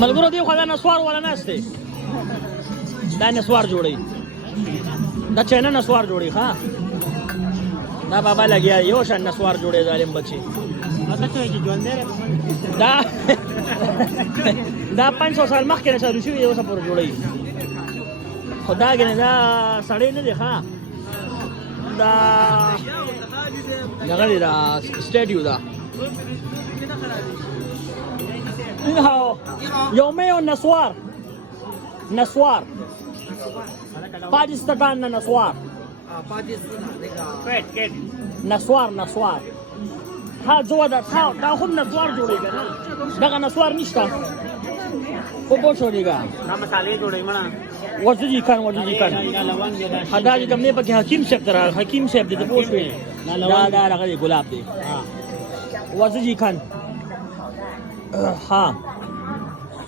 ملګرو دی خو دا نسوار ولا نهسته دا نسوار جوړي دا چینه نسوار جوړي ها دا بابا لګیا یو شان نسوار جوړي ظالم بچي دا 500 سال مخکې نه شروع شوی یو څه پورې جوړي خدا ګنه دا سړی نه دی ها دا دغه دا سټیډیو دا有没有نسوار نسوار باجستان نسوار نسوار نسوار ها زو دا هم نسوار جوړیږي نه دغه نسوار نشته خو به جوړیږي دا مصالحې جوړي مړه وځي کان حدا دې کوم نه پکې حکیم صاحب تر حکیم صاحب دې پوښتنه دا هغه ګلاب دی وځي کان ها